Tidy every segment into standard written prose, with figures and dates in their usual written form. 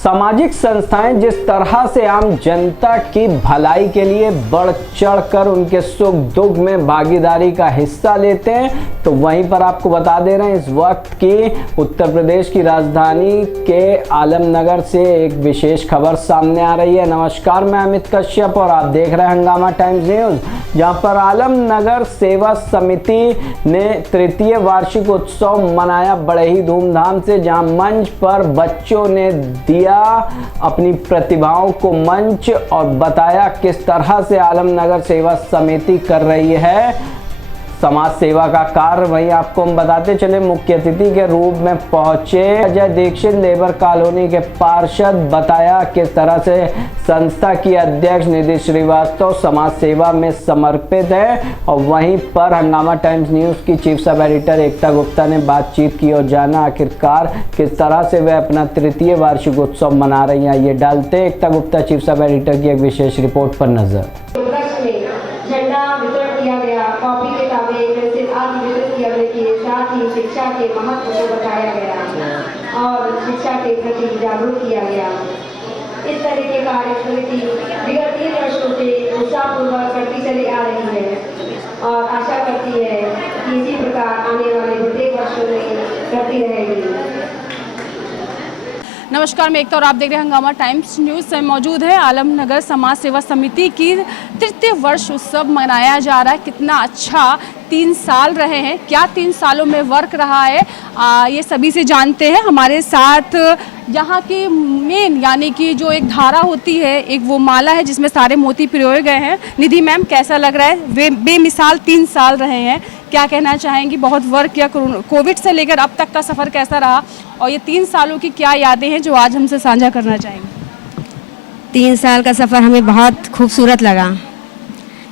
सामाजिक संस्थाएं जिस तरह से आम जनता की भलाई के लिए बढ़ चढ़कर उनके सुख दुख में भागीदारी का हिस्सा लेते हैं, तो वहीं पर आपको बता दे रहे हैं इस वक्त की उत्तर प्रदेश की राजधानी के आलमनगर से एक विशेष खबर सामने आ रही है। नमस्कार, मैं अमित कश्यप और आप देख रहे हैं हंगामा टाइम्स न्यूज, जहां पर आलमनगर सेवा समिति ने तृतीय वार्षिक उत्सव मनाया बड़े ही धूमधाम से, जहां मंच पर बच्चों ने दिया अपनी प्रतिभाओं को मंच और बताया किस तरह से आलमनगर सेवा समिति कर रही है समाज सेवा का कार्य। वहीं आपको हम बताते चले, मुख्य अतिथि के रूप में पहुंचे अजय दीक्षित लेबर कॉलोनी के पार्षद, बताया किस तरह से संस्था की अध्यक्ष निधि श्रीवास्तव समाज सेवा में समर्पित है। और वहीं पर हंगामा टाइम्स न्यूज की चीफ सब एडिटर एकता गुप्ता ने बातचीत की और जाना आखिरकार किस तरह से वे अपना तृतीय वार्षिक उत्सव मना रही हैं। ये डालते एकता गुप्ता चीफ सब एडिटर की एक विशेष रिपोर्ट पर नजर। झंडा वितरण किया गया, कॉपी किताबें पेंसिल आदि वितरित किया गया, साथ ही शिक्षा के महत्व को बताया गया और शिक्षा के प्रति जागरूक किया गया। इस तरह के कार्य समिति विगत 3 वर्षों से उत्साहपूर्वक करती चली आ रही है और आशा करती है कि इसी प्रकार आने वाले प्रत्येक वर्षों में करती रहेगी। नमस्कार, मैं एकता और आप देख रहे हैं हंगामा टाइम्स न्यूज़ से मौजूद है। आलमनगर समाज सेवा समिति की तृतीय वर्ष उत्सव मनाया जा रहा है। कितना अच्छा 3 साल रहे हैं, क्या 3 सालों में वर्क रहा है, ये सभी से जानते हैं। हमारे साथ यहाँ की मेन यानी कि जो एक धारा होती है, एक वो माला है जिसमें सारे मोती पिरोए गए हैं। निधि मैम, कैसा लग रहा है? वे बेमिसाल 3 साल रहे हैं, क्या कहना चाहेंगी? बहुत वर्क किया, कोविड से लेकर अब तक का सफ़र कैसा रहा और ये 3 सालों की क्या यादें हैं जो आज हमसे साझा करना चाहेंगे? 3 साल का सफ़र हमें बहुत खूबसूरत लगा,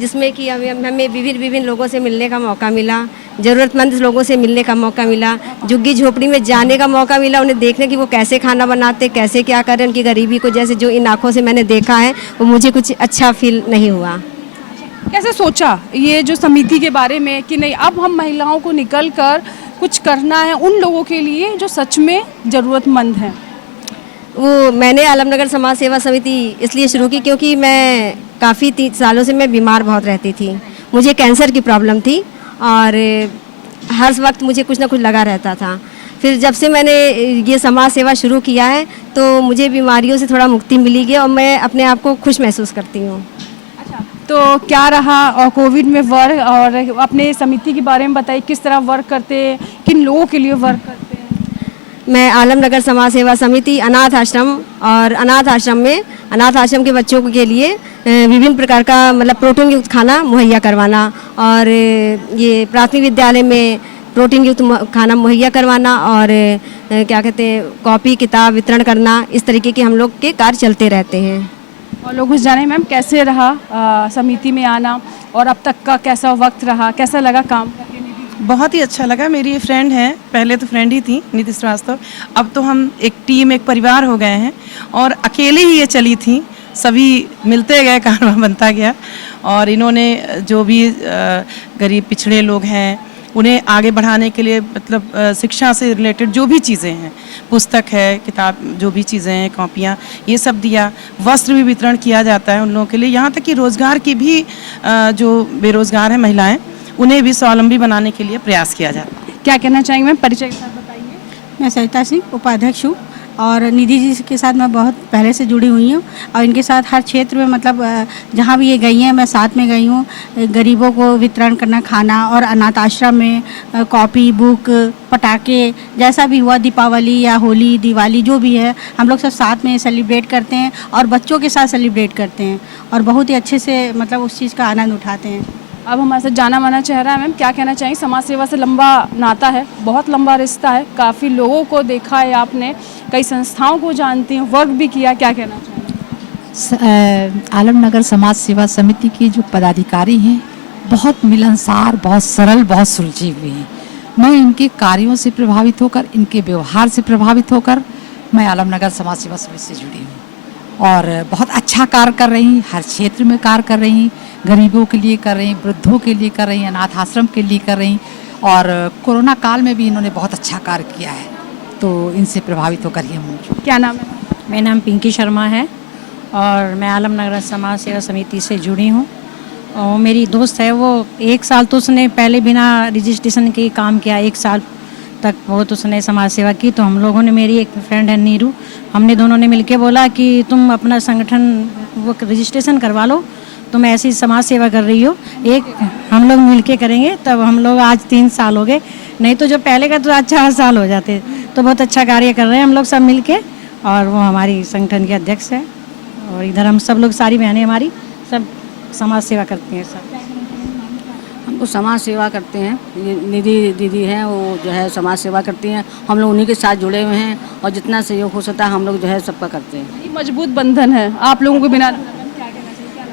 जिसमें कि हमें विभिन्न लोगों से मिलने का मौका मिला, ज़रूरतमंद लोगों से मिलने का मौका मिला, झुग्गी झोपड़ी में जाने का मौका मिला, उन्हें देखने कि वो कैसे खाना बनाते, कैसे क्या कर रहे हैं, उनकी गरीबी को जैसे जो इन आँखों से मैंने देखा है वो मुझे कुछ अच्छा फील नहीं हुआ। कैसे सोचा ये जो समिति के बारे में कि नहीं अब हम महिलाओं को निकल कर कुछ करना है उन लोगों के लिए जो सच में ज़रूरतमंद हैं? वो मैंने आलमनगर समाज सेवा समिति इसलिए शुरू की क्योंकि मैं काफ़ी 3 सालों से मैं बीमार बहुत रहती थी। मुझे कैंसर की प्रॉब्लम थी और हर वक्त मुझे कुछ ना कुछ लगा रहता था। फिर जब से मैंने ये समाज सेवा शुरू किया है तो मुझे बीमारियों से थोड़ा मुक्ति मिली है और मैं अपने आप को खुश महसूस करती हूँ। तो क्या रहा और कोविड में वर्क, और अपने समिति के बारे में बताइए, किस तरह वर्क करते हैं, किन लोगों के लिए वर्क करते हैं? मैं आलमनगर समाज सेवा समिति अनाथ आश्रम और अनाथ आश्रम के बच्चों के लिए विभिन्न प्रकार का मतलब प्रोटीन युक्त खाना मुहैया करवाना और ये प्राथमिक विद्यालय में प्रोटीन युक्त खाना मुहैया करवाना और क्या कहते हैं कॉपी किताब वितरण करना, इस तरीके के हम लोग के कार्य चलते रहते हैं। और लोग कुछ जाने मैम कैसे रहा समिति में आना और अब तक का कैसा वक्त रहा, कैसा लगा काम करके? बहुत ही अच्छा लगा। मेरी फ्रेंड है, पहले तो फ्रेंड ही थी निधि श्रीवास्तव, अब तो हम एक टीम एक परिवार हो गए हैं और अकेले ही ये चली थी, सभी मिलते गए, कारवां बनता गया और इन्होंने जो भी गरीब पिछड़े लोग हैं उन्हें आगे बढ़ाने के लिए मतलब शिक्षा से रिलेटेड जो भी चीज़ें हैं, पुस्तक है, किताब, जो भी चीज़ें हैं, कॉपियाँ, ये सब दिया। वस्त्र भी वितरण किया जाता है उन लोगों के लिए, यहाँ तक कि रोज़गार की भी जो बेरोज़गार हैं महिलाएं उन्हें भी स्वावलंबी बनाने के लिए प्रयास किया जाता है। क्या कहना चाहेंगे मैम, परिचय के साथ बताइए। मैं सरिता सिंह उपाध्यक्ष हूँ और निधि जी के साथ मैं बहुत पहले से जुड़ी हुई हूँ और इनके साथ हर क्षेत्र में मतलब जहाँ भी ये गई हैं मैं साथ में गई हूँ। गरीबों को वितरण करना खाना और अनाथ आश्रम में कॉपी बुक पटाखे जैसा भी हुआ, दीपावली या होली दिवाली जो भी है हम लोग सब साथ में सेलिब्रेट करते हैं और बच्चों के साथ सेलिब्रेट करते हैं और बहुत ही अच्छे से मतलब उस चीज़ का आनंद उठाते हैं। अब हमारे साथ जाना माना चेहरा है मैम, क्या कहना चाहिए? समाज सेवा से लंबा नाता है, बहुत लंबा रिश्ता है, काफ़ी लोगों को देखा है आपने, कई संस्थाओं को जानती हैं, वर्क भी किया, क्या कहना चाहिए? आलमनगर समाज सेवा समिति की जो पदाधिकारी हैं बहुत मिलनसार, बहुत सरल, बहुत सुलझे हुए हैं। मैं इनके कार्यों से प्रभावित होकर, इनके व्यवहार से प्रभावित होकर मैं आलमनगर समाज सेवा समिति से जुड़ी हूँ और बहुत अच्छा कार्य कर रही हैं, हर क्षेत्र में कार्य कर रही हैं, गरीबों के लिए कर रही हैं, वृद्धों के लिए कर रही हैं, अनाथ आश्रम के लिए कर रही हैं और कोरोना काल में भी इन्होंने बहुत अच्छा कार्य किया है, तो इनसे प्रभावित होकर ही हम। क्या नाम है? मेरा नाम पिंकी शर्मा है और मैं आलमनगर समाज सेवा समिति से जुड़ी हूँ। और मेरी दोस्त है, वो 1 साल तो उसने पहले बिना रजिस्ट्रेशन के काम किया, 1 साल तक बहुत उसने समाज सेवा की। तो हम लोगों ने, मेरी एक फ्रेंड है नीरू, हमने दोनों ने मिलके बोला कि तुम अपना संगठन वो रजिस्ट्रेशन करवा लो, तुम ऐसी समाज सेवा कर रही हो, एक हम लोग मिलके करेंगे। तब हम लोग आज 3 साल हो गए, नहीं तो जो पहले का तो आज 4 साल हो जाते। तो बहुत अच्छा कार्य कर रहे हैं हम लोग सब मिलके, और वो हमारी संगठन के अध्यक्ष है। और इधर हम सब लोग, सारी बहनें हमारी सब समाज सेवा करती हैं। सब हम तो समाज सेवा करते हैं, ये निधि दीदी हैं, वो जो है समाज सेवा करती हैं, हम लोग उन्हीं के साथ जुड़े हुए हैं और जितना सहयोग हो सकता है हम लोग जो है सबका करते हैं। ये मजबूत बंधन है आप लोगों को बिना।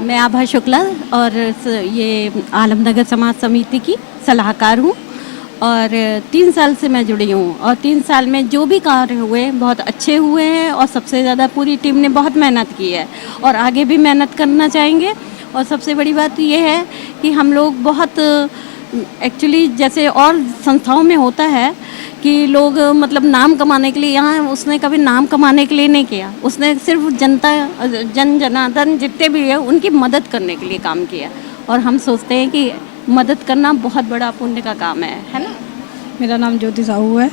मैं आभा शुक्ला और ये आलमनगर समाज समिति की सलाहकार हूँ और 3 साल से मैं जुड़ी हूँ। और 3 साल में जो भी कार्य हुए बहुत अच्छे हुए हैं और सबसे ज़्यादा पूरी टीम ने बहुत मेहनत की है और आगे भी मेहनत करना चाहेंगे। और सबसे बड़ी बात ये है कि हम लोग बहुत एक्चुअली जैसे और संस्थाओं में होता है कि लोग मतलब नाम कमाने के लिए, यहाँ उसने कभी नाम कमाने के लिए नहीं किया, उसने सिर्फ जनता जनार्दन जितने भी है उनकी मदद करने के लिए काम किया। और हम सोचते हैं कि मदद करना बहुत बड़ा पुण्य का काम है ना। मेरा नाम ज्योति साहू है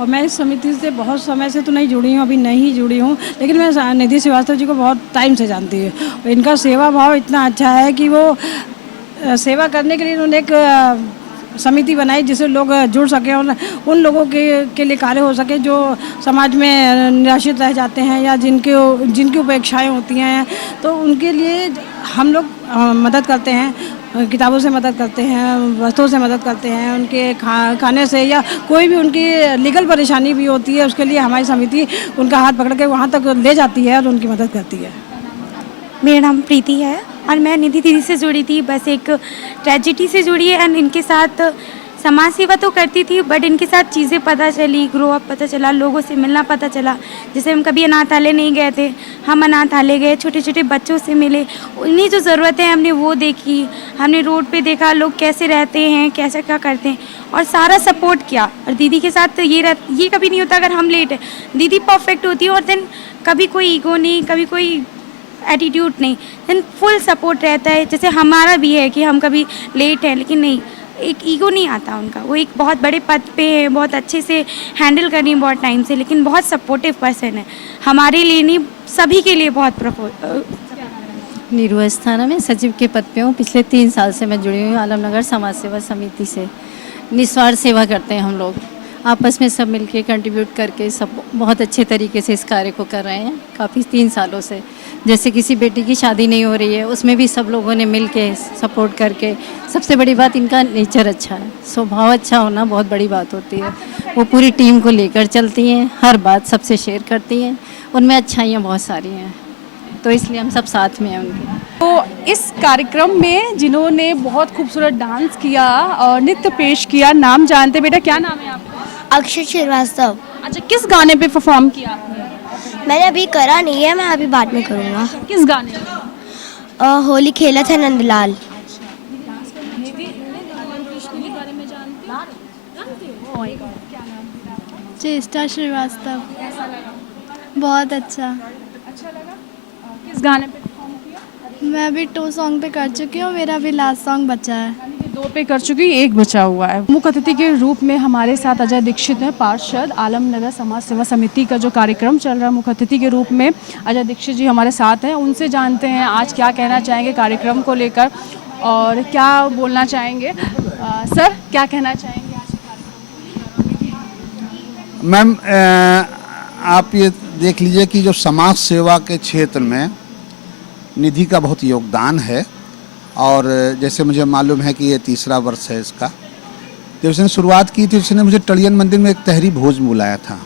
और मैं इस समिति से बहुत समय से तो नहीं जुड़ी हूँ, अभी नहीं जुड़ी हूँ, लेकिन मैं निधि श्रीवास्तव जी को बहुत टाइम से जानती हूँ। इनका सेवा भाव इतना अच्छा है कि वो सेवा करने के लिए उन्होंने एक समिति बनाई जिससे लोग जुड़ सकें और उन लोगों के लिए कार्य हो सके जो समाज में निराश्रित रह जाते हैं या जिनकी उपेक्षाएँ होती हैं, तो उनके लिए हम लोग मदद करते हैं। किताबों से मदद करते हैं, वस्त्रों से मदद करते हैं, उनके खाने से, या कोई भी उनकी लीगल परेशानी भी होती है उसके लिए हमारी समिति उनका हाथ पकड़ के वहाँ तक ले जाती है और उनकी मदद करती है। मेरा नाम प्रीति है और मैं निधि दीदी से जुड़ी थी, बस एक ट्रेजिडी से जुड़ी है। एंड इनके साथ समाज सेवा तो करती थी बट इनके साथ चीज़ें पता चली, ग्रो अप पता चला, लोगों से मिलना पता चला। जैसे हम कभी अनाथालय नहीं गए थे, हम अनाथालय गए, छोटे छोटे बच्चों से मिले, उन्हीं जो ज़रूरत है हमने वो देखी, हमने रोड पे देखा लोग कैसे रहते हैं, कैसे क्या करते हैं और सारा सपोर्ट किया। और दीदी के साथ तो ये कभी नहीं होता अगर हम लेट है, दीदी परफेक्ट होती है और देन कभी कोई ईगो नहीं, कभी कोई एटीट्यूड नहीं, देन फुल सपोर्ट रहता है। जैसे हमारा भी है कि हम कभी लेट हैं लेकिन नहीं, एक ईगो नहीं आता उनका, वो एक बहुत बड़े पद पे है, बहुत अच्छे से हैंडल कर रही है बहुत टाइम से, लेकिन बहुत सपोर्टिव पर्सन है हमारे लिए नहीं, सभी के लिए बहुत नीरू अस्थाना में सचिव के पद पे हूँ। पिछले 3 साल से मैं जुड़ी हूँ आलमनगर समाज सेवा समिति से। निस्वार्थ सेवा करते हैं हम लोग, आपस में सब मिलके कंट्रीब्यूट करके सब बहुत अच्छे तरीके से इस कार्य को कर रहे हैं काफ़ी 3 सालों से। जैसे किसी बेटी की शादी नहीं हो रही है उसमें भी सब लोगों ने मिल के सपोर्ट करके, सबसे बड़ी बात इनका नेचर अच्छा है, स्वभाव अच्छा होना बहुत बड़ी बात होती है। वो पूरी टीम को लेकर चलती हैं, हर बात सबसे शेयर करती हैं, उनमें अच्छाइयाँ बहुत सारी हैं, तो इसलिए हम सब साथ में हैं उनके। तो इस कार्यक्रम में जिन्होंने बहुत खूबसूरत डांस किया और नृत्य पेश किया, नाम जानते बेटा, क्या नाम है आपका? अक्षय श्रीवास्तव। अच्छा, किस गाने पे परफॉर्म किया आपने? मैंने अभी करा नहीं है, मैं अभी बाद में करूँगा। किस गाने पे? होली खेला था नंदलाल। चेष्टा श्रीवास्तव। बहुत अच्छा। अच्छा लगा? किस गाने पे परफॉर्म किया? मैं अभी 2 सॉन्ग पे कर चुकी हूँ, मेरा अभी लास्ट सॉन्ग बचा है। 2 पे कर चुकी, 1 बचा हुआ है। मुख्य अतिथि के रूप में हमारे साथ अजय दीक्षित हैं, पार्षद आलमनगर समाज सेवा समिति का जो कार्यक्रम चल रहा है, मुख्य अतिथि के रूप में अजय दीक्षित जी हमारे साथ हैं। उनसे जानते हैं आज क्या कहना चाहेंगे कार्यक्रम को लेकर और क्या बोलना चाहेंगे। सर, क्या कहना चाहेंगे आज के कार्यक्रम? मैम, आप ये देख लीजिए कि जो समाज सेवा के क्षेत्र में निधि का बहुत योगदान है और जैसे मुझे मालूम है कि ये 3रा वर्ष है इसका। जब उसने शुरुआत की थी उसने मुझे टलियन मंदिर में एक तहरी भोज में बुलाया था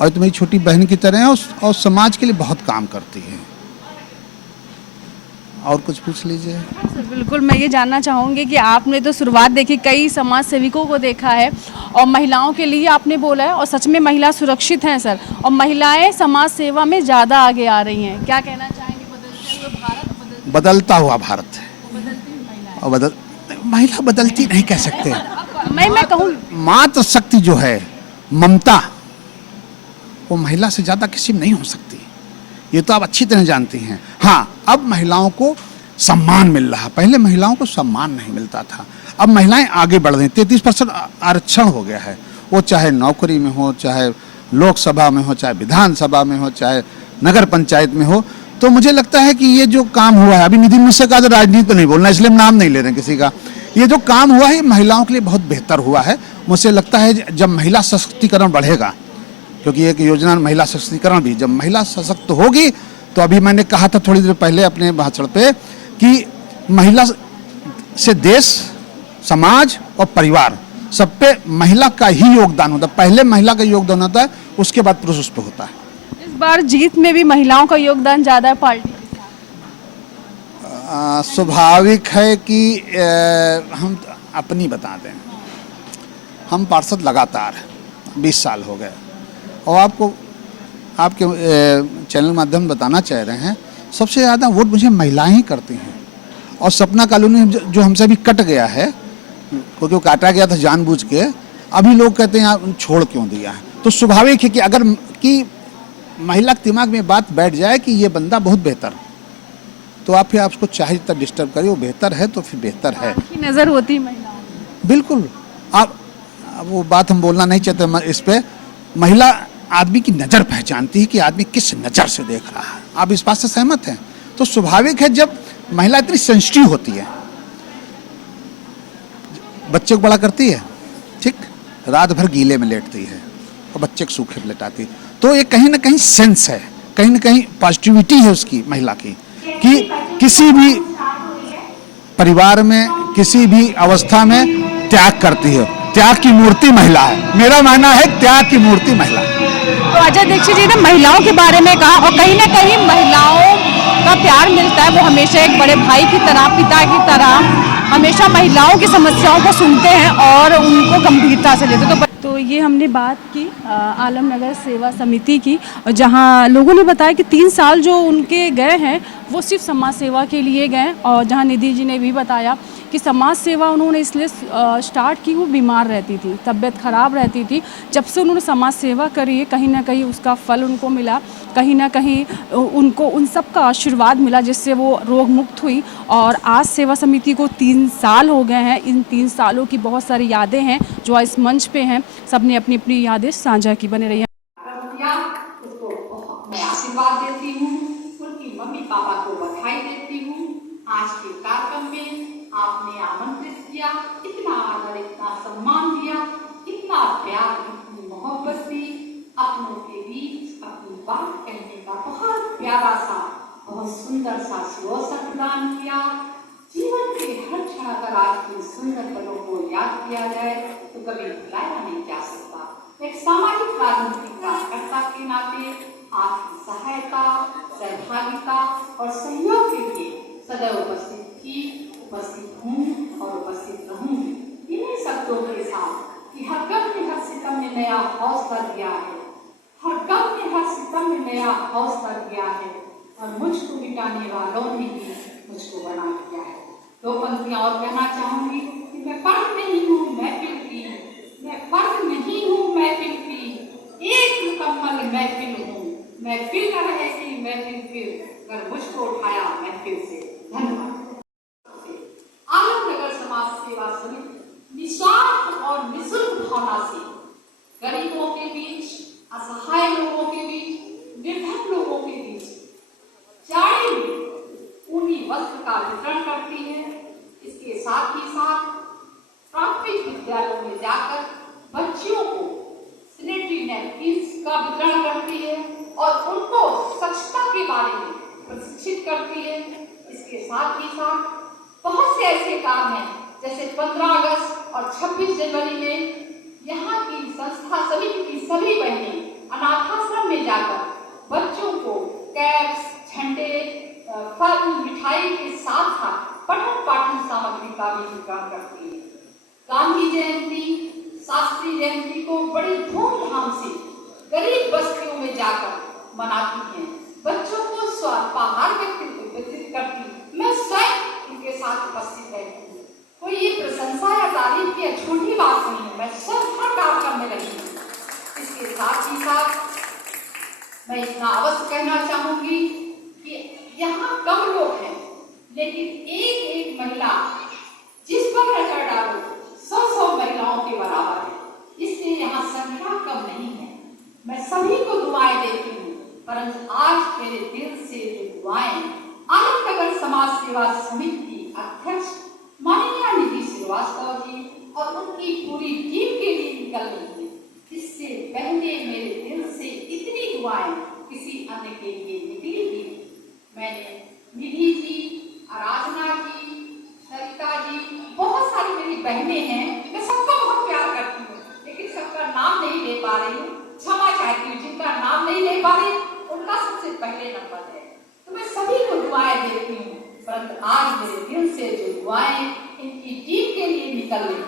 और तो मेरी छोटी बहन की तरह है और समाज के लिए बहुत काम करती है। और कुछ पूछ लीजिए। सर, बिल्कुल, मैं ये जानना चाहूँगी कि आपने तो शुरुआत देखी, कई समाज सेविकों को देखा है और महिलाओं के लिए आपने बोला है और सच में महिला सुरक्षित हैं सर, और महिलाएं समाज सेवा में ज़्यादा आगे आ रही हैं। क्या कहना चाहेंगे? बदलता हुआ भारत है और महिला बदलती नहीं कह सकते। मैं कहूँ मातृ शक्ति जो है, ममता, वो महिला से ज़्यादा किसी में नहीं हो सकती, ये तो आप अच्छी तरह जानती हैं। हाँ, अब महिलाओं को सम्मान मिल रहा, पहले महिलाओं को सम्मान नहीं मिलता था, अब महिलाएं आगे बढ़ रही। 33% आरक्षण हो गया है, वो चाहे नौकरी में हो, चाहे लोकसभा में हो, चाहे विधानसभा में हो, चाहे नगर पंचायत में हो। तो मुझे लगता है कि ये जो काम हुआ है, अभी निधि मुझसे कहा था राजनीति तो नहीं बोलना, इसलिए हम नाम नहीं ले रहे हैं किसी का, ये जो काम हुआ है ये महिलाओं के लिए बहुत बेहतर हुआ है। मुझे लगता है जब महिला सशक्तिकरण बढ़ेगा, क्योंकि एक योजना महिला सशक्तिकरण भी, जब महिला सशक्त होगी तो अभी मैंने कहा था थोड़ी देर पहले अपने भाषण पे कि महिला से देश, समाज और परिवार सब पे महिला का ही योगदान होता है। पहले महिला का योगदान होता है, उसके बाद पुरुष उस पर होता है। इस बार जीत में भी महिलाओं का योगदान ज़्यादा है पार्टी। स्वाभाविक है कि हम अपनी बता दें, हम पार्षद लगातार 20 साल हो गए और आपको आपके चैनल माध्यम बताना चाह रहे हैं, सबसे ज़्यादा वोट मुझे महिलाएं ही करती हैं। और सपना कॉलोनी जो हमसे भी कट गया है, क्योंकि वो काटा गया था जानबूझ के, अभी लोग कहते हैं आप छोड़ क्यों दिया है। तो स्वाभाविक है कि अगर कि महिला के दिमाग में बात बैठ जाए कि ये बंदा बहुत बेहतर, तो आप फिर आपको चाहे जितना डिस्टर्ब करिए, वो बेहतर है तो फिर बेहतर है। नज़र होती महिलाओं, बिल्कुल। आप वो बात हम बोलना नहीं चाहते इस पे, महिला आदमी की नज़र पहचानती है कि आदमी किस नज़र से देख रहा है। आप इस बात से सहमत हैं? तो स्वाभाविक है जब महिला इतनी सेंसिटिव होती है, बच्चे को बड़ा करती है, ठीक, रात भर गीले में लेटती है और बच्चे को सूखे में लेटाती है, तो ये कहीं ना कहीं सेंस है, कहीं ना कहीं पॉजिटिविटी है उसकी, महिला की, कि किसी भी परिवार में, किसी भी अवस्था में त्याग करती है। त्याग की मूर्ति महिला है, मेरा मानना है त्याग की मूर्ति महिला। तो अजय दीक्षित जी ने महिलाओं के बारे में कहा, और कहीं ना कहीं महिलाओं का प्यार मिलता है, वो हमेशा एक बड़े भाई की तरह, पिता की तरह हमेशा महिलाओं की समस्याओं को सुनते हैं और उनको गंभीरता से लेते हैं। तो ये हमने बात की आलमनगर सेवा समिति की, जहां लोगों ने बताया कि 3 साल जो उनके गए हैं वो सिर्फ समाज सेवा के लिए गए, और जहां निधि जी ने भी बताया कि समाज सेवा उन्होंने इसलिए स्टार्ट की, वो बीमार रहती थी, तबीयत ख़राब रहती थी। जब से उन्होंने समाज सेवा करी है, कहीं ना कहीं उसका फल उनको मिला, कहीं ना कहीं उनको उन सब का आशीर्वाद मिला, जिससे वो रोग मुक्त हुई। और आज सेवा समिति को 3 साल हो गए हैं। इन 3 सालों की बहुत सारी यादें हैं जो इस मंच पे हैं, सबने अपनी अपनी यादें साझा की, बने रही हैं। मैं आशीर्वाद देती हूँ, उनकी मम्मी पापा को बधाई देती हूँ। आज के कार्यक्रम में आपने आमंत्रित किया, इतना आदर, इतना सम्मान दिया, इतना प्यार, इतनी मोहब्बत दी, अपनों के बीच अपनी बात कहने का बहुत प्यारा सा, बहुत सुंदर सा अवसर प्रदान किया। जीवन के हर क्षण अगर आपकी सुंदर पलों को याद किया जाए तो कभी भुलाया नहीं जा सकता। एक सामाजिक राजनीतिक कार्यकर्ता के नाते आपकी सहायता, सहभागिता और सहयोग के लिए सदैव उपस्थित थी, उपस्थित हूँ और उपस्थित रहूँगी। इन्हीं शब्दों के साथ कि हर गम ने हर सितम में नया हौसला दिया है, हर गम ने हर सितम में नया हौसला दिया है, और मुझको मिटाने वालों ने ही मुझको बना दिया है। 2 पंक्तियाँ और कहना चाहूँगी कि मैं फर्द नहीं हूँ महफिल की, मैं फर्द नहीं हूँ महफिल की, एक मुकम्मल महफिल हूँ। महफिल न रहेगी महफिल फिर, अगर मुझको उठाया महफिल से। धन्यवाद। आलमनगर समाज सेवा समिति निस्वार्थ और निःशुल्क भावना से गरीबों के बीच, असहाय लोगों के बीच, निर्धन लोगों के बीच चाय में ऊनी वस्त्र का वितरण करती है। इसके साथ ही साथ प्राथमिक विद्यालयों में जाकर बच्चियों को सैनिटरी नैपकिन्स का वितरण करती है और उनको स्वच्छता के बारे में प्रशिक्षित करती है। इसके साथ ही साथ बहुत से ऐसे काम हैं, जैसे 15 अगस्त और 26 जनवरी में यहाँ की संस्था समिति की सभी बहनें अनाथाश्रम में जाकर बच्चों को कैप्स, झंडे, फल, मिठाई के साथ साथ पठन पाठन सामग्री का भी वितरण करती है। गांधी जयंती, शास्त्री जयंती को बड़ी धूमधाम से गरीब बस्तियों में जाकर मनाती हैं। बच्चों को स्वास्थ्यहार वितरित करती, मैं स्वयं उनके साथ उपस्थित रहती हूँ। कोई ये प्रशंसा या तारीफ की छोटी बात नहीं है, मैं स्वयं हर कार्यक्रम में रही हूँ। इसके साथ ही साथ मैं इतना अवश्य कहना चाहूंगी कि यहाँ कम लोग हैं, लेकिन एक एक महिला जिस पर नजर डालो 100 महिलाओं के बराबर है, इसलिए यहाँ संख्या कम नहीं है। मैं सभी को दुआएं देती हूँ, परंतु आज मेरे दिल से जो दुआएं आलमनगर समाज सेवा समिति की अध्यक्ष माननीय निधि श्रीवास्तव जी और उनकी पूरी टीम के लिए निकल रही है, इससे पहले मेरे दिल से इतनी दुआएं किसी अन्य के लिए निकली थी। मैंने निधि